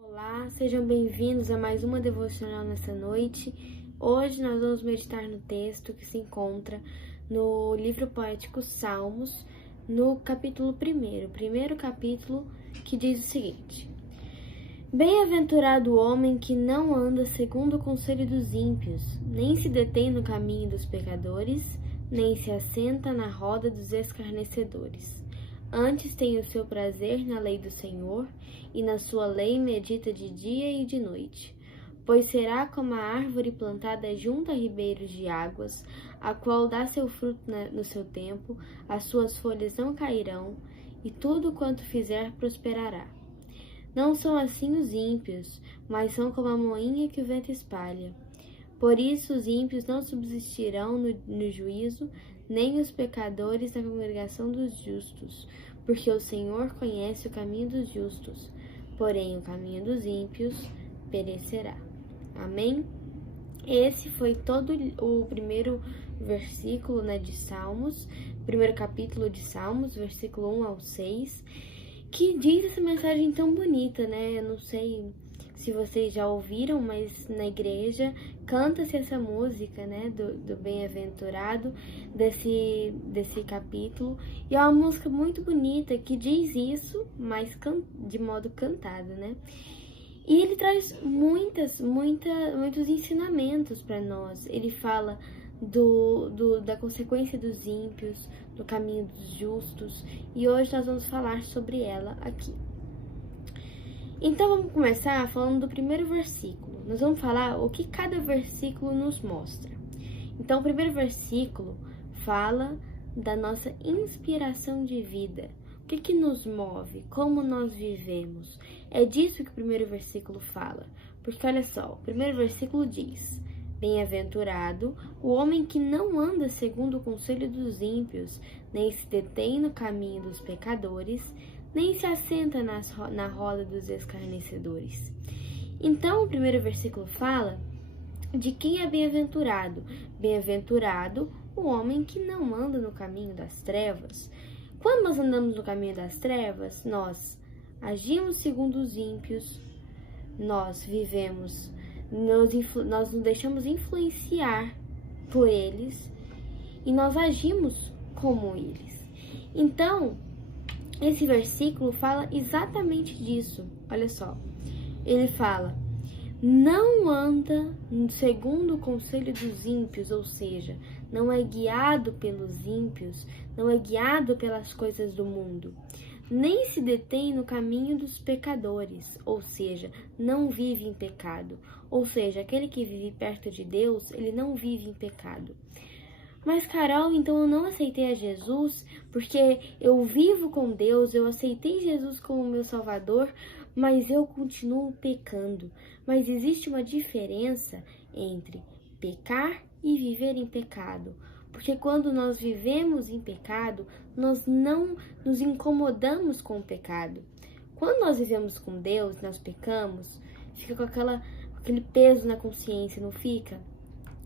Olá, sejam bem-vindos a mais uma devocional nessa noite. Hoje nós vamos meditar no texto que se encontra no livro poético Salmos, no capítulo 1, primeiro capítulo, que diz o seguinte: Bem-aventurado o homem que não anda segundo o conselho dos ímpios, nem se detém no caminho dos pecadores, nem se assenta na roda dos escarnecedores. Antes tem o seu prazer na lei do Senhor, e na sua lei medita de dia e de noite. Pois será como a árvore plantada junto a ribeiros de águas, a qual dá seu fruto no seu tempo, as suas folhas não cairão, e tudo quanto fizer prosperará. Não são assim os ímpios, mas são como a moinha que o vento espalha. Por isso os ímpios não subsistirão no juízo, nem os pecadores na congregação dos justos, porque o Senhor conhece o caminho dos justos, porém o caminho dos ímpios perecerá. Amém? Esse foi todo o primeiro versículo, de Salmos, primeiro capítulo de Salmos, versículo 1 ao 6, que diz essa mensagem tão bonita, Eu não sei se vocês já ouviram, mas na igreja canta-se essa música, do bem-aventurado desse capítulo. E é uma música muito bonita que diz isso, mas de modo cantado, E ele traz muitos ensinamentos para nós. Ele fala da consequência dos ímpios, do caminho dos justos, e hoje nós vamos falar sobre ela aqui. Então vamos começar falando do primeiro versículo. Nós vamos falar o que cada versículo nos mostra. Então o primeiro versículo fala da nossa inspiração de vida. O que nos move? Como nós vivemos? É disso que o primeiro versículo fala. Porque olha só, o primeiro versículo diz: Bem-aventurado o homem que não anda segundo o conselho dos ímpios, nem se detém no caminho dos pecadores, nem se assenta na roda dos escarnecedores. Então, o primeiro versículo fala de quem é bem-aventurado. Bem-aventurado o homem que não anda no caminho das trevas. Quando nós andamos no caminho das trevas, nós agimos segundo os ímpios, nós vivemos, nós nos deixamos influenciar por eles e nós agimos como eles. Então, esse versículo fala exatamente disso. Olha só, ele fala: não anda segundo o conselho dos ímpios, ou seja, não é guiado pelos ímpios, não é guiado pelas coisas do mundo, nem se detém no caminho dos pecadores, ou seja, não vive em pecado, ou seja, aquele que vive perto de Deus, ele não vive em pecado. Mas, Carol, então eu não aceitei a Jesus porque eu vivo com Deus, eu aceitei Jesus como meu Salvador, mas eu continuo pecando. Mas existe uma diferença entre pecar e viver em pecado. Porque quando nós vivemos em pecado, nós não nos incomodamos com o pecado. Quando nós vivemos com Deus, nós pecamos, fica com aquele peso na consciência, não fica?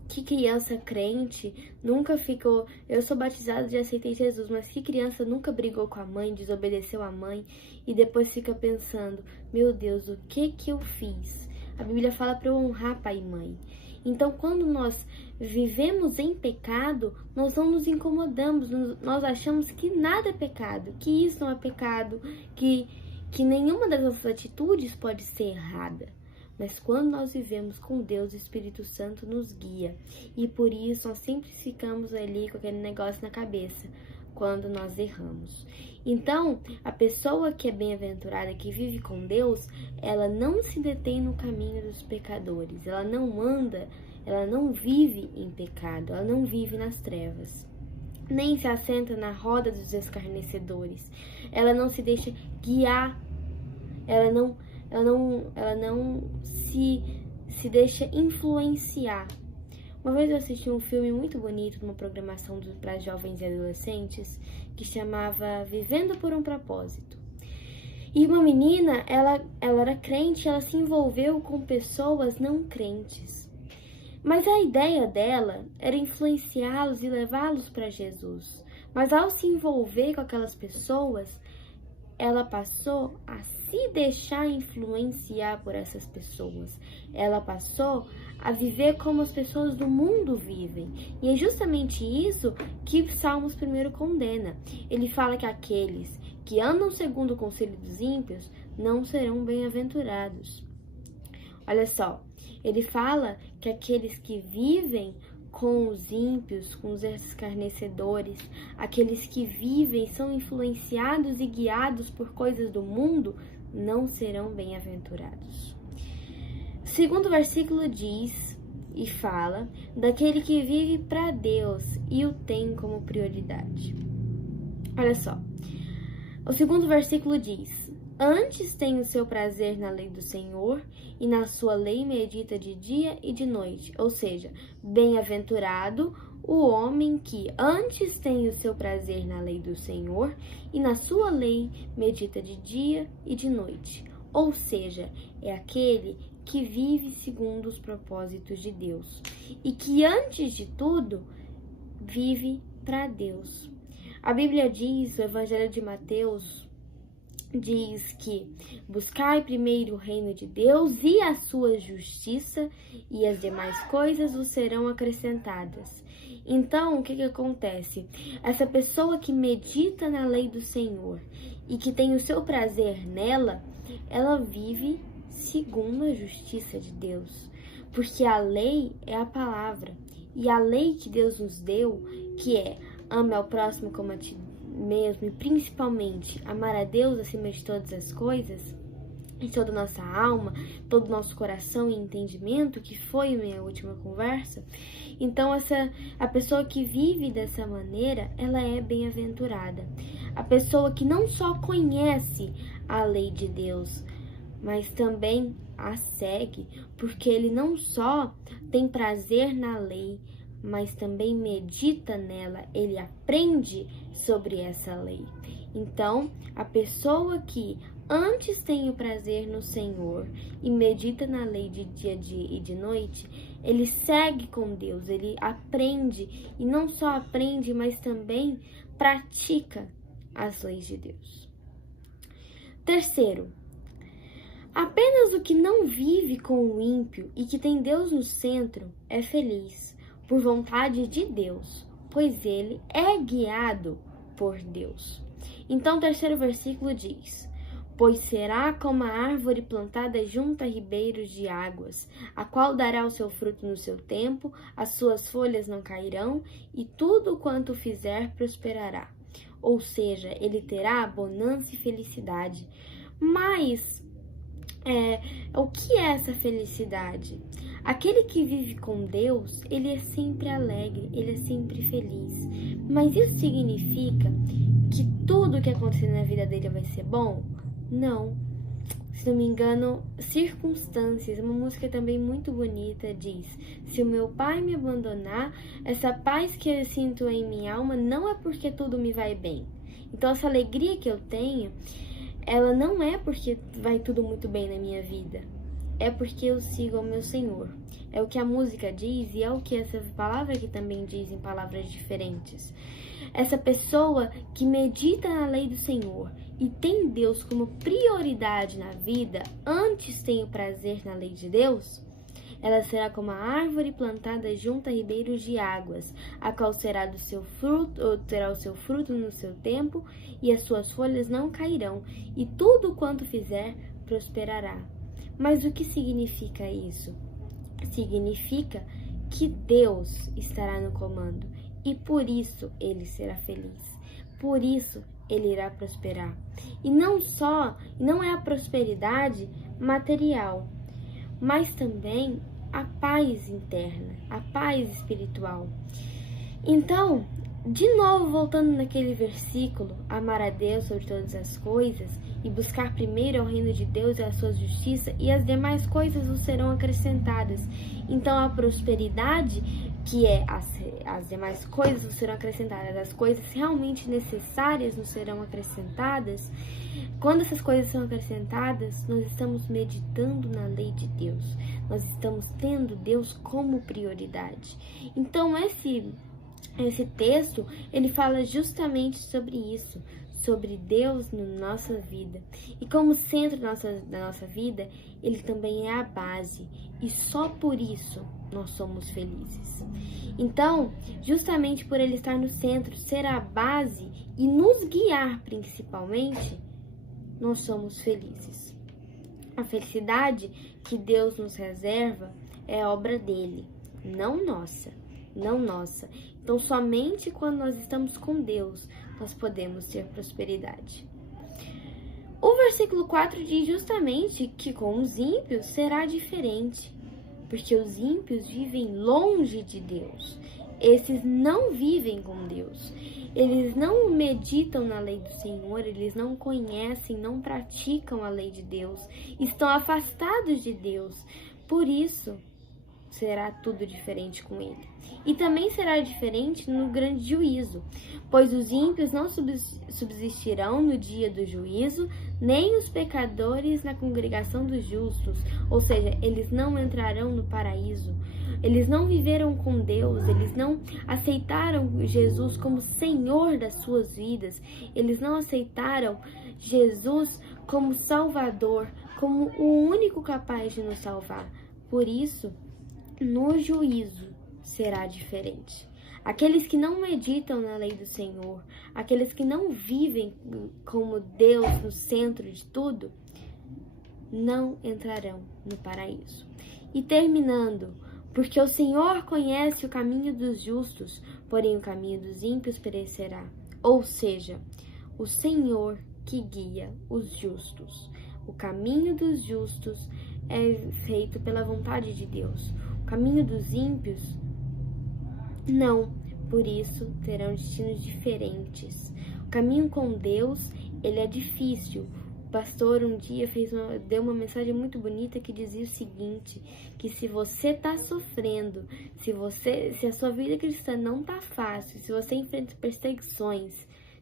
Que criança crente nunca ficou... Eu sou batizada e aceitei Jesus, mas que criança nunca brigou com a mãe, desobedeceu a mãe e depois fica pensando: meu Deus, o que eu fiz? A Bíblia fala para eu honrar pai e mãe. Então, quando nós vivemos em pecado, nós não nos incomodamos, nós achamos que nada é pecado, que isso não é pecado, que nenhuma das nossas atitudes pode ser errada. Mas quando nós vivemos com Deus, o Espírito Santo nos guia. E por isso nós sempre ficamos ali com aquele negócio na cabeça quando nós erramos. Então, a pessoa que é bem-aventurada, que vive com Deus, ela não se detém no caminho dos pecadores. Ela não anda, ela não vive em pecado, ela não vive nas trevas. Nem se assenta na roda dos escarnecedores. Ela não se deixa guiar, ela não se deixa influenciar. Uma vez eu assisti um filme muito bonito, numa programação para jovens e adolescentes, que chamava Vivendo por um Propósito. E uma menina, ela era crente, ela se envolveu com pessoas não crentes. Mas a ideia dela era influenciá-los e levá-los para Jesus. Mas ao se envolver com aquelas pessoas, ela passou a se deixar influenciar por essas pessoas. Ela passou a viver como as pessoas do mundo vivem. E é justamente isso que Salmos 1 condena. Ele fala que aqueles que andam segundo o conselho dos ímpios não serão bem-aventurados. Olha só, ele fala que aqueles que vivem com os ímpios, com os escarnecedores, aqueles que vivem, são influenciados e guiados por coisas do mundo, não serão bem-aventurados. O segundo versículo diz e fala daquele que vive para Deus e o tem como prioridade. Olha só, o segundo versículo diz: antes tem o seu prazer na lei do Senhor, e na sua lei medita de dia e de noite. Ou seja, bem-aventurado o homem que antes tem o seu prazer na lei do Senhor, e na sua lei medita de dia e de noite. Ou seja, é aquele que vive segundo os propósitos de Deus, e que antes de tudo, vive para Deus. A Bíblia diz, o Evangelho de Mateus diz que buscai primeiro o reino de Deus e a sua justiça, e as demais coisas vos serão acrescentadas. Então, o que acontece? Essa pessoa que medita na lei do Senhor e que tem o seu prazer nela, ela vive segundo a justiça de Deus. Porque a lei é a palavra. E a lei que Deus nos deu, que é ame ao próximo como a ti mesmo, e principalmente amar a Deus acima de todas as coisas, em toda a nossa alma, todo o nosso coração e entendimento, que foi a minha última conversa. Então, a pessoa que vive dessa maneira, ela é bem-aventurada. A pessoa que não só conhece a lei de Deus, mas também a segue, porque ele não só tem prazer na lei, mas também medita nela, ele aprende sobre essa lei. Então, a pessoa que antes tem o prazer no Senhor e medita na lei de dia e de noite, ele segue com Deus, ele aprende, e não só aprende, mas também pratica as leis de Deus. Terceiro, apenas o que não vive com o ímpio e que tem Deus no centro é feliz, por vontade de Deus, pois ele é guiado por Deus. Então, o terceiro versículo diz: pois será como a árvore plantada junto a ribeiros de águas, a qual dará o seu fruto no seu tempo, as suas folhas não cairão, e tudo quanto fizer prosperará. Ou seja, ele terá bonança e felicidade. Mas, o que é essa felicidade? Aquele que vive com Deus, ele é sempre alegre, ele é sempre feliz. Mas isso significa que tudo que acontecer na vida dele vai ser bom? Não. Se não me engano, Circunstâncias, uma música também muito bonita, diz: se o meu pai me abandonar, essa paz que eu sinto em minha alma não é porque tudo me vai bem. Então, essa alegria que eu tenho, ela não é porque vai tudo muito bem na minha vida. É porque eu sigo ao meu Senhor. É o que a música diz e é o que essa palavra aqui também diz em palavras diferentes. Essa pessoa que medita na lei do Senhor e tem Deus como prioridade na vida, antes tem o prazer na lei de Deus, ela será como a árvore plantada junto a ribeiros de águas, a qual será do seu fruto, ou terá o seu fruto no seu tempo, e as suas folhas não cairão, e tudo quanto fizer prosperará. Mas o que significa isso? Significa que Deus estará no comando e por isso ele será feliz. Por isso ele irá prosperar. E não é a prosperidade material, mas também a paz interna, a paz espiritual. Então, de novo, voltando naquele versículo, amar a Deus sobre todas as coisas e buscar primeiro o reino de Deus e a sua justiça, e as demais coisas vos serão acrescentadas. Então, a prosperidade, que é as demais coisas vos serão acrescentadas, as coisas realmente necessárias nos serão acrescentadas. Quando essas coisas são acrescentadas, nós estamos meditando na lei de Deus, nós estamos tendo Deus como prioridade. Então, esse texto, ele fala justamente sobre isso, sobre Deus na nossa vida. E como centro da nossa vida, Ele também é a base. E só por isso nós somos felizes. Então, justamente por Ele estar no centro, ser a base e nos guiar principalmente, nós somos felizes. A felicidade que Deus nos reserva é obra dele, não nossa, não nossa. Então, somente quando nós estamos com Deus, nós podemos ter prosperidade. O versículo 4 diz justamente que com os ímpios será diferente, porque os ímpios vivem longe de Deus. Esses não vivem com Deus. Eles não meditam na lei do Senhor, eles não conhecem, não praticam a lei de Deus, estão afastados de Deus. Por isso, será tudo diferente com ele. E também será diferente no grande juízo, pois os ímpios não subsistirão no dia do juízo, nem os pecadores na congregação dos justos, ou seja, eles não entrarão no paraíso. Eles não viveram com Deus, eles não aceitaram Jesus como Senhor das suas vidas, eles não aceitaram Jesus como Salvador, como o único capaz de nos salvar. Por isso, no juízo será diferente. Aqueles que não meditam na lei do Senhor, aqueles que não vivem como Deus no centro de tudo, não entrarão no paraíso. E terminando, porque o Senhor conhece o caminho dos justos, porém o caminho dos ímpios perecerá. Ou seja, o Senhor que guia os justos. O caminho dos justos é feito pela vontade de Deus. O caminho dos ímpios, não. Por isso, terão destinos diferentes. O caminho com Deus, ele é difícil. O pastor um dia deu uma mensagem muito bonita que dizia o seguinte, que se você está sofrendo, se a sua vida cristã não está fácil, se você enfrenta perseguições,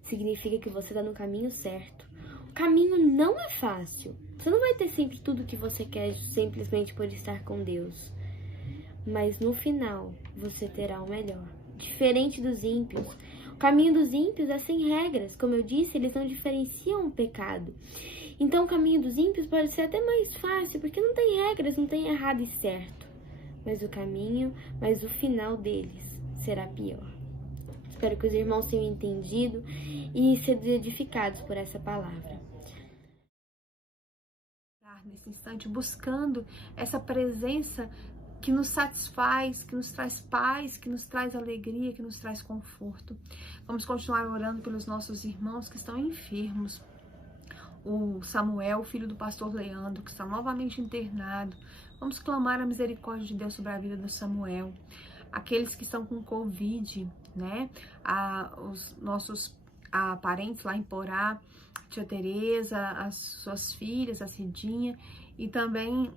significa que você está no caminho certo. O caminho não é fácil. Você não vai ter sempre tudo que você quer simplesmente por estar com Deus. Mas no final, você terá o melhor. Diferente dos ímpios. O caminho dos ímpios é sem regras. Como eu disse, eles não diferenciam o pecado. Então, o caminho dos ímpios pode ser até mais fácil, porque não tem regras, não tem errado e certo. Mas o final deles será pior. Espero que os irmãos tenham entendido e sido edificados por essa palavra. Nesse instante, buscando essa presença que nos satisfaz, que nos traz paz, que nos traz alegria, que nos traz conforto. Vamos continuar orando pelos nossos irmãos que estão enfermos. O Samuel, filho do pastor Leandro, que está novamente internado. Vamos clamar a misericórdia de Deus sobre a vida do Samuel. Aqueles que estão com Covid, né? Os nossos parentes lá em Porá, tia Tereza, as suas filhas, a Cidinha, e também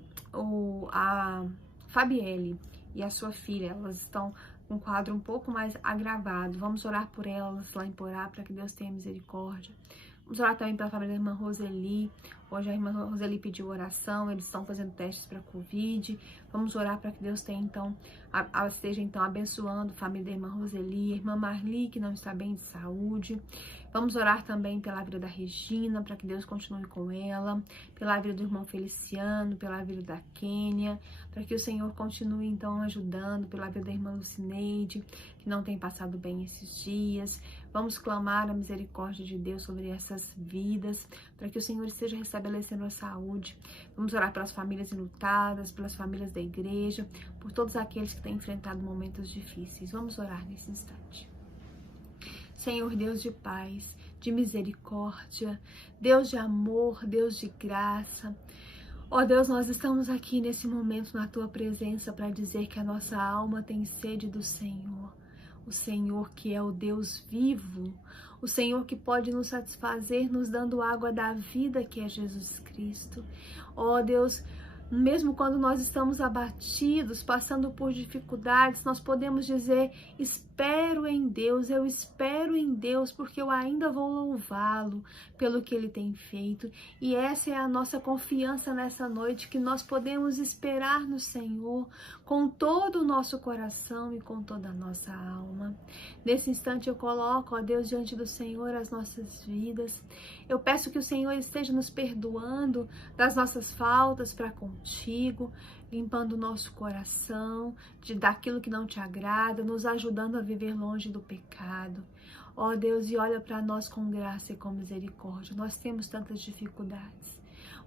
a Fabielle e a sua filha. Elas estão com um quadro um pouco mais agravado. Vamos orar por elas lá em Porá, para que Deus tenha misericórdia. Vamos orar também pela família da irmã Roseli. Hoje a irmã Roseli pediu oração, eles estão fazendo testes para Covid. Vamos orar para que Deus tenha, esteja abençoando a família da irmã Roseli, a irmã Marli, que não está bem de saúde. Vamos orar também pela vida da Regina, para que Deus continue com ela, pela vida do irmão Feliciano, pela vida da Kênia, para que o Senhor continue ajudando, pela vida da irmã Lucineide, que não tem passado bem esses dias. Vamos clamar a misericórdia de Deus sobre essas vidas, para que o Senhor esteja restabelecendo a saúde. Vamos orar pelas famílias enlutadas, pelas famílias da igreja, por todos aqueles que têm enfrentado momentos difíceis. Vamos orar nesse instante. Senhor Deus de paz, de misericórdia, Deus de amor, Deus de graça. Ó Deus, nós estamos aqui nesse momento na Tua presença para dizer que a nossa alma tem sede do Senhor. O Senhor que é o Deus vivo, o Senhor que pode nos satisfazer nos dando água da vida, que é Jesus Cristo. Ó Deus, mesmo quando nós estamos abatidos, passando por dificuldades, nós podemos dizer: espero em Deus, porque eu ainda vou louvá-lo pelo que Ele tem feito. E essa é a nossa confiança nessa noite, que nós podemos esperar no Senhor com todo o nosso coração e com toda a nossa alma. Nesse instante eu coloco, ó Deus, diante do Senhor as nossas vidas. Eu peço que o Senhor esteja nos perdoando das nossas faltas para contigo, limpando o nosso coração daquilo que não te agrada, nos ajudando a viver longe do pecado. Ó Deus, e olha para nós com graça e com misericórdia. Nós temos tantas dificuldades.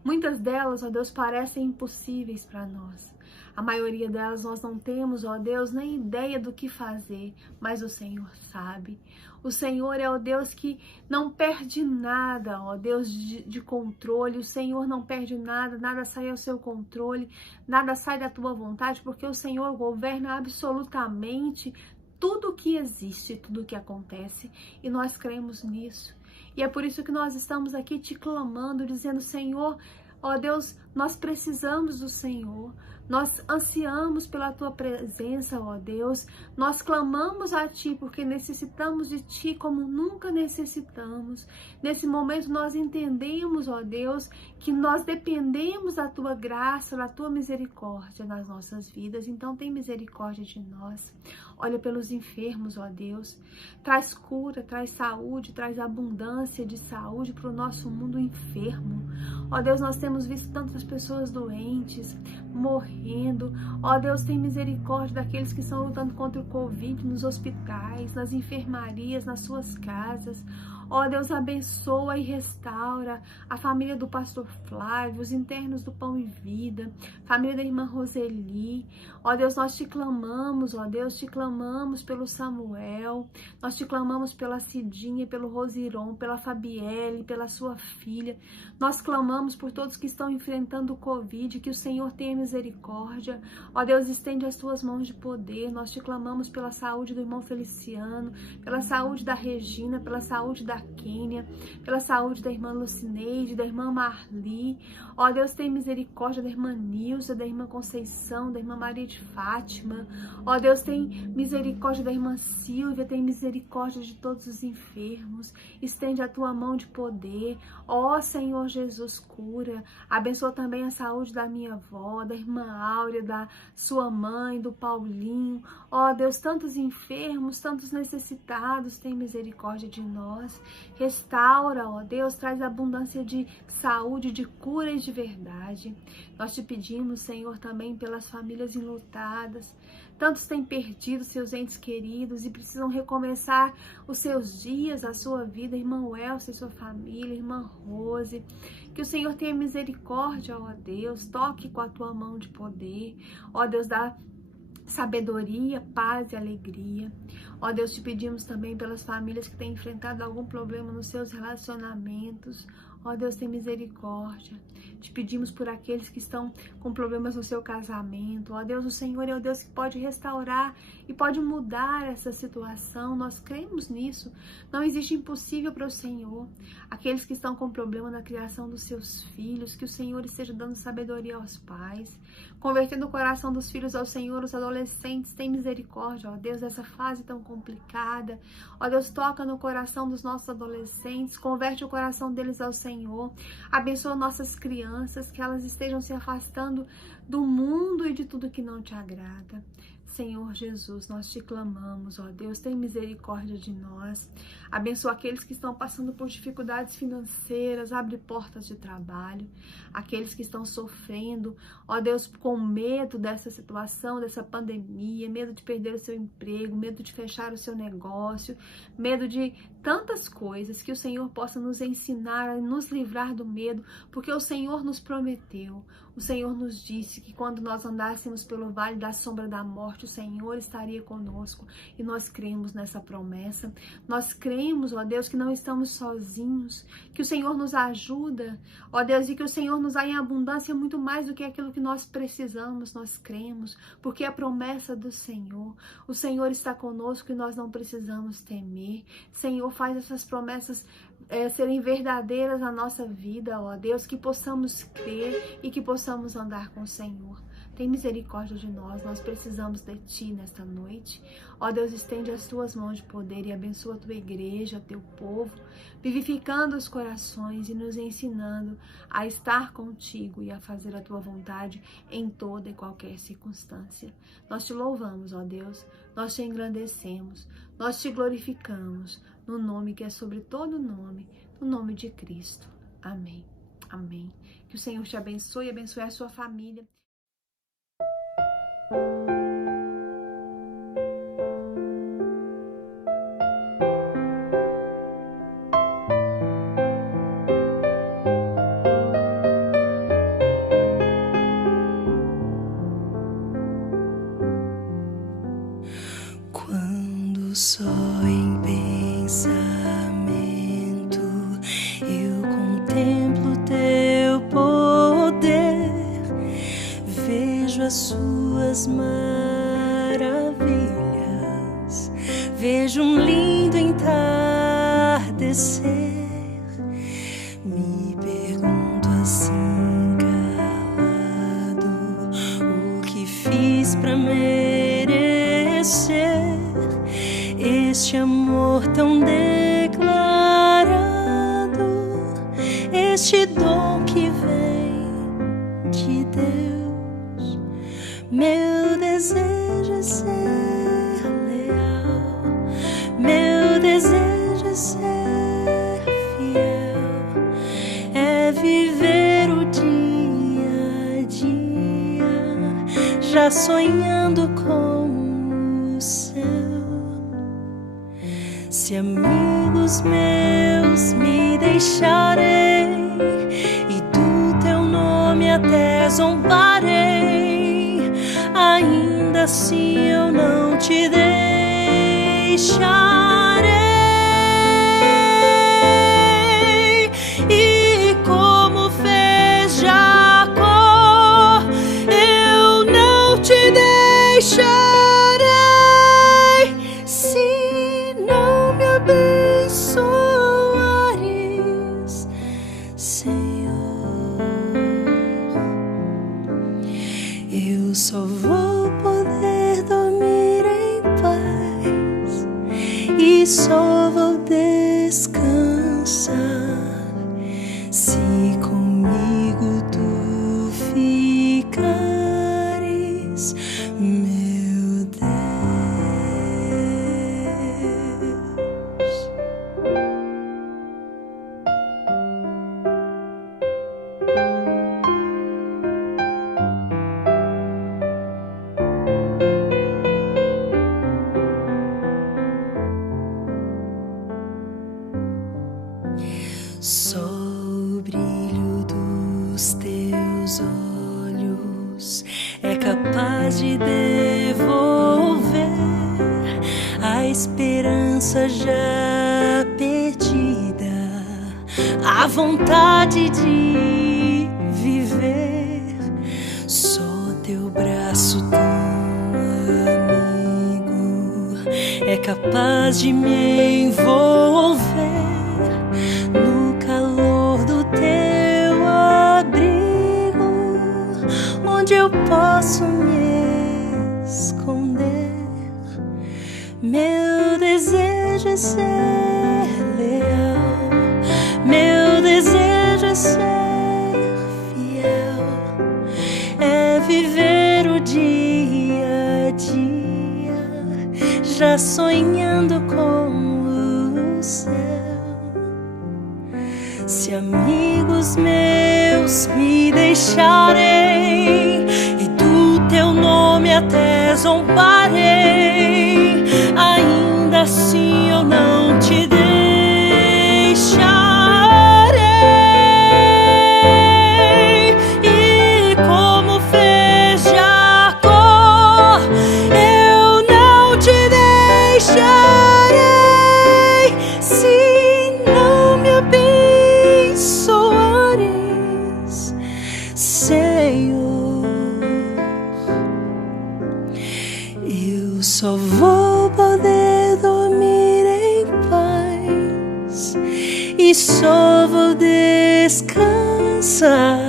Muitas delas, ó Deus, parecem impossíveis para nós. A maioria delas nós não temos, ó Deus, nem ideia do que fazer, mas o Senhor sabe. O Senhor é o Deus que não perde nada, ó Deus, de controle. O Senhor não perde nada, nada sai ao seu controle, nada sai da tua vontade, porque o Senhor governa absolutamente tudo o que existe, tudo o que acontece, e nós cremos nisso. E é por isso que nós estamos aqui te clamando, dizendo: Senhor, ó Deus, nós precisamos do Senhor. Nós ansiamos pela Tua presença, ó Deus. Nós clamamos a Ti porque necessitamos de Ti como nunca necessitamos. Nesse momento nós entendemos, ó Deus, que nós dependemos da Tua graça, da Tua misericórdia nas nossas vidas. Então tem misericórdia de nós. Olha pelos enfermos, ó Deus. Traz cura, traz saúde, traz abundância de saúde para o nosso mundo enfermo. Ó Deus, nós temos visto tantas pessoas doentes, morrendo. Ó Deus, tem misericórdia daqueles que estão lutando contra o Covid nos hospitais, nas enfermarias, nas suas casas. Ó Deus, abençoa e restaura a família do pastor Flávio, os internos do Pão e Vida, família da irmã Roseli. Ó Deus, nós te clamamos, ó Deus, te clamamos pelo Samuel, nós te clamamos pela Cidinha, pelo Rosiron, pela Fabielle, pela sua filha. Nós clamamos por todos que estão enfrentando o Covid, que o Senhor tenha misericórdia. Ó Deus, estende as tuas mãos de poder. Nós te clamamos pela saúde do irmão Feliciano, pela saúde da Regina, pela saúde da Kênia, pela saúde da irmã Lucineide, da irmã Marli. Ó Deus, tem misericórdia da irmã Nilza, da irmã Conceição, da irmã Maria de Fátima. Ó Deus, tem misericórdia da irmã Silvia, tem misericórdia de todos os enfermos. Estende a tua mão de poder. Ó Senhor Jesus, cura. Abençoa também a saúde da minha avó, da irmã Áurea, da sua mãe, do Paulinho. Ó Deus, tantos enfermos, tantos necessitados, tem misericórdia de nós. Restaura, ó Deus, traz abundância de saúde, de cura e de verdade. Nós te pedimos, Senhor, também pelas famílias enlutadas. Tantos têm perdido seus entes queridos e precisam recomeçar os seus dias, a sua vida. Irmão Elcio e sua família, irmã Rose. Que o Senhor tenha misericórdia, ó Deus. Toque com a tua mão de poder. Ó Deus, dá sabedoria, paz e alegria. Ó Deus, te pedimos também pelas famílias que têm enfrentado algum problema nos seus relacionamentos. Ó Deus, tem misericórdia. Te pedimos por aqueles que estão com problemas no seu casamento. Ó Deus, o Senhor é o Deus que pode restaurar e pode mudar essa situação. Nós cremos nisso. Não existe impossível para o Senhor. Aqueles que estão com problema na criação dos seus filhos, que o Senhor esteja dando sabedoria aos pais, convertendo o coração dos filhos ao Senhor, os adolescentes, tem misericórdia, ó Deus, dessa fase tão complicada. Ó Deus, toca no coração dos nossos adolescentes, converte o coração deles ao Senhor, abençoa nossas crianças, que elas estejam se afastando do mundo e de tudo que não te agrada. Senhor Jesus, nós te clamamos, ó Deus, tem misericórdia de nós. Abençoa aqueles que estão passando por dificuldades financeiras, abre portas de trabalho. Aqueles que estão sofrendo, ó Deus, com medo dessa situação, dessa pandemia, medo de perder o seu emprego, medo de fechar o seu negócio, medo de tantas coisas, que o Senhor possa nos ensinar a nos livrar do medo, porque o Senhor nos prometeu. O Senhor nos disse que quando nós andássemos pelo vale da sombra da morte, o Senhor estaria conosco, e nós cremos nessa promessa. Nós cremos, ó Deus, que não estamos sozinhos, que o Senhor nos ajuda, ó Deus, e que o Senhor nos dá em abundância muito mais do que aquilo que nós precisamos. Nós cremos, porque é a promessa do Senhor. O Senhor está conosco e nós não precisamos temer. Senhor, faz essas promessas serem verdadeiras na nossa vida, ó Deus, que possamos crer e que possamos andar com o Senhor. Tem misericórdia de nós precisamos de Ti nesta noite. Ó Deus, estende as Tuas mãos de poder e abençoa a Tua igreja, Teu povo, vivificando os corações e nos ensinando a estar contigo e a fazer a Tua vontade em toda e qualquer circunstância. Nós Te louvamos, ó Deus, nós Te engrandecemos, nós Te glorificamos, no nome que é sobre todo nome, no nome de Cristo. Amém. Amém. Que o Senhor te abençoe e abençoe a sua família. Quando só em pensamento eu contemplo teu poder, vejo as suas maravilhas, vejo um lindo entardecer. Me pergunto assim calado, o que fiz pra merecer este amor tão declarado, este dom que vem de Deus. Meu desejo é ser leal, meu desejo é ser fiel, é viver o dia a dia, já sonhando com o céu. Se amigos meus me deixarem e do teu nome até zombarei, ainda assim eu não te deixarei. E como fez Jacó, eu não te deixarei. Se não me abençoares, Senhor, eu só vou poder dormir em paz e só vou descansar se comigo tu ficares, meu Deus. Só o brilho dos teus olhos é capaz de devolver a esperança já perdida, a vontade de viver. Só teu braço tão amigo é capaz de me envolver no calor do teu abrigo, onde eu posso me esconder. Meu desejo é ser leal, meu desejo é ser fiel, é viver o dia a dia, já sonhando com o céu. Se amigos meus me deixarem e do teu nome até zombarei, ainda assim eu não te deixarei. E como fez Jacó, eu não te deixarei. Se não me abençoares, Senhor, eu só vou poder dormir em paz e só vou descansar